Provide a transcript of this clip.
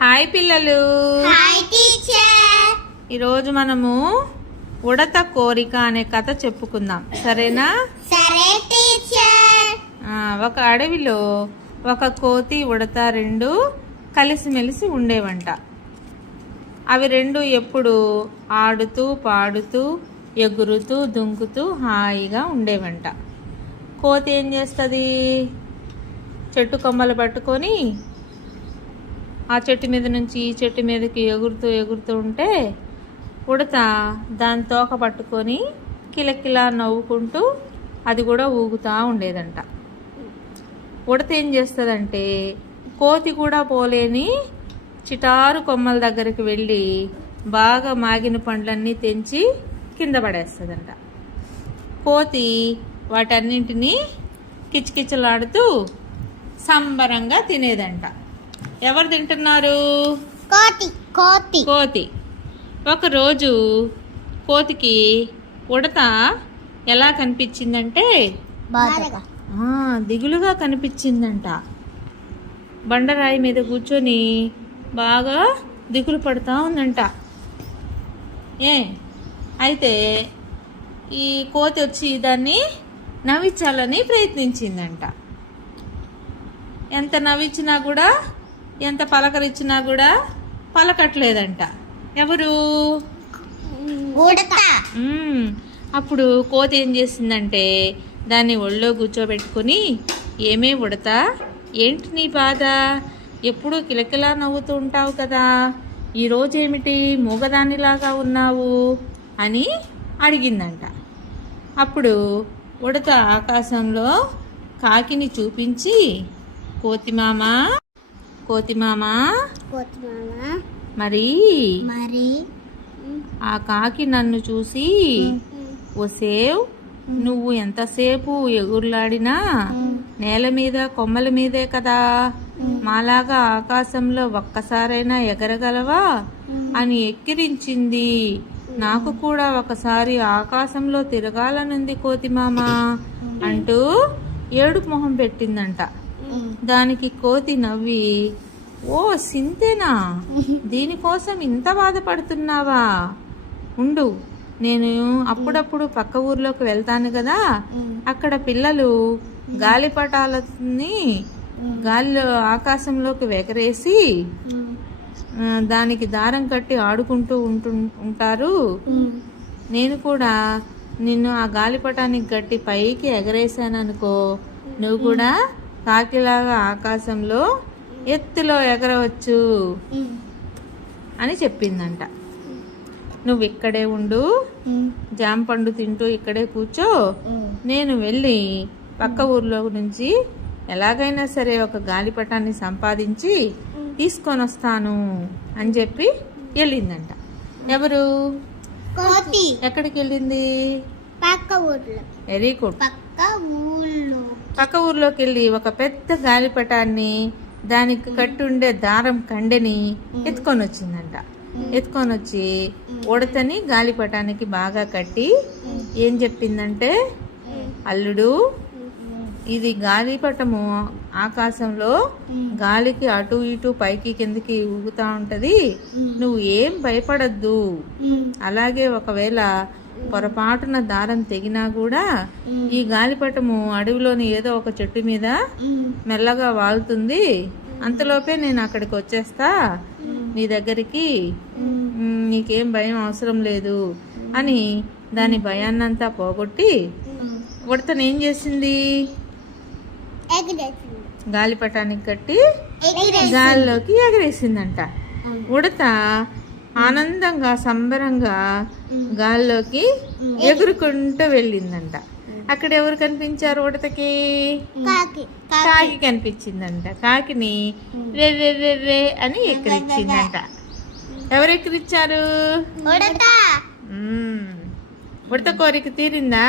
Hi పిల్లలు. Hi teacher. ఈరోజు మనము ఉడత కోరిక అనే కథ చెప్పుకుందాం, సరేనా? సరే టీచర్. ఒక అడవిలో ఒక కోతి ఉడత రెండు కలిసిమెలిసి ఉండేవంట. అవి రెండు ఎప్పుడు ఆడుతూ పాడుతూ ఎగురుతూ దుంకుతూ హాయిగా ఉండేవంట. కోతి ఏం చేస్తుంది? చెట్టు కొమ్మలు పట్టుకొని ఆ చెట్టు మీద నుంచి ఈ చెట్టు మీదకి ఎగురుతూ ఎగురుతూ ఉంటే ఉడత దాని తోక పట్టుకొని కిలకిలా నవ్వుకుంటూ అది కూడా ఊగుతూ ఉండేదంట. ఉడత ఏం చేస్తుందంటే కోతి కూడా పోలేని చిటారు కొమ్మల దగ్గరికి వెళ్ళి బాగా మాగిన పండ్లన్నీ తెంచి కింద పడేస్తుందంట. కోతి వాటన్నింటినీ కిచకిచలాడుతూ సంబరంగా తినేదంట. ఎవరు తింటున్నారు? కోతి. కోతి. కోతి. ఒకరోజు కోతికి ఉడత ఎలా కనిపించిందంటే బాధగా, దిగులుగా కనిపించిందంట. బండరాయి మీద కూర్చొని బాగా దిగులు పడుతూ ఉందంట. అయితే ఈ కోతి వచ్చి దాన్ని నవ్వించాలని ప్రయత్నించిందంట. ఎంత నవ్వించినా కూడా, ఎంత పలకరించినా కూడా పలకట్లేదంట. ఎవరు? ఉడత. అప్పుడు కోతి ఏం చేసిందంటే దాన్ని ఒళ్ళో కూర్చోబెట్టుకుని, ఏమే ఉడత, ఏంటి నీ బాధ? ఎప్పుడూ కిలకిలా నవ్వుతూ ఉంటావు కదా, ఈరోజేమిటి మూగదానిలాగా ఉన్నావు అని అడిగిందంట. అప్పుడు ఉడత ఆకాశంలో కాకిని చూపించి, కోతిమామ మరి ఆ కాకి నన్ను చూసి, ఓసేవ్, నువ్వు ఎంతసేపు ఎగురులాడినా నేల మీద కొమ్మల మీదే కదా, మాలాగా ఆకాశంలో ఒక్కసారైనా ఎగరగలవా అని ఎక్కిరించింది. నాకు కూడా ఒకసారి ఆకాశంలో తిరగాలనుంది కోతిమామ అంటూ ఏడుపు మొహం పెట్టిందంట. దానికి కోతి నవ్వి, ఓ సింతేనా, దీనికోసం ఇంత బాధపడుతున్నావా? ఉండు, నేను అప్పుడప్పుడు పక్క ఊర్లోకి వెళ్తాను కదా, అక్కడ పిల్లలు గాలిపటాలని గాలిలో ఆకాశంలోకి ఎగరేసి దానికి దారం కట్టి ఆడుకుంటూ ఉంటారు. నేను కూడా నిన్ను ఆ గాలిపటానికి గట్టి పైకి ఎగరేసాననుకో, నువ్వు కూడా కాకిలాగా ఆకాశంలో ఎత్తులో ఎగరవచ్చు అని చెప్పిందంట. నువ్వు ఇక్కడే ఉండు, జామ పండు తింటూ ఇక్కడే కూర్చో, నేను వెళ్ళి పక్క ఊర్లో నుంచి ఎలాగైనా సరే ఒక గాలిపటాన్ని సంపాదించి తీసుకొని వస్తాను అని చెప్పి వెళ్ళిందంట. ఎవరు? కోతి. ఎక్కడికి వెళ్ళింది? పక్క ఊర్లో. Very good. పక్క ఊర్లోకి వెళ్ళి ఒక పెద్ద గాలిపటాన్ని, దానికి కట్టుండే దారం కండెని ఎత్తుకొని వచ్చిందంట. ఎత్తుకొని వచ్చి ఉడతని గాలిపటానికి బాగా కట్టి ఏం చెప్పిందంటే, అల్లుడు, ఇది గాలిపటము ఆకాశంలో గాలికి అటు ఇటు పైకి కిందకి ఊగుతా ఉంటది, నువ్వు ఏం భయపడద్దు. అలాగే ఒకవేళ పొరపాటున దారం తెగినా కూడా ఈ గాలిపటము అడవిలోని ఏదో ఒక చెట్టు మీద మెల్లగా వాలుతుంది, అంతలోపే నేను అక్కడికి వచ్చేస్తా నీ దగ్గరికి, నీకేం భయం అవసరం లేదు అని దాని భయాన్నంతా పోగొట్టి ఉడతను ఏం చేసింది? గాలిపటానికి కట్టి గాలిలోకి ఎగరేసిందంట. ఉడత ఆనందంగా సంబరంగా గాల్లోకి ఎగురుకుంటూ వెళ్ళిందంట. అక్కడ ఎవరు కనిపించారు ఉడతకి? కాకి కనిపించిందంట. కాకిని రే అని ఎక్కిరించిందంట. ఎవరు ఎక్కిరించారు? ఉడత కోరిక తీరిందా?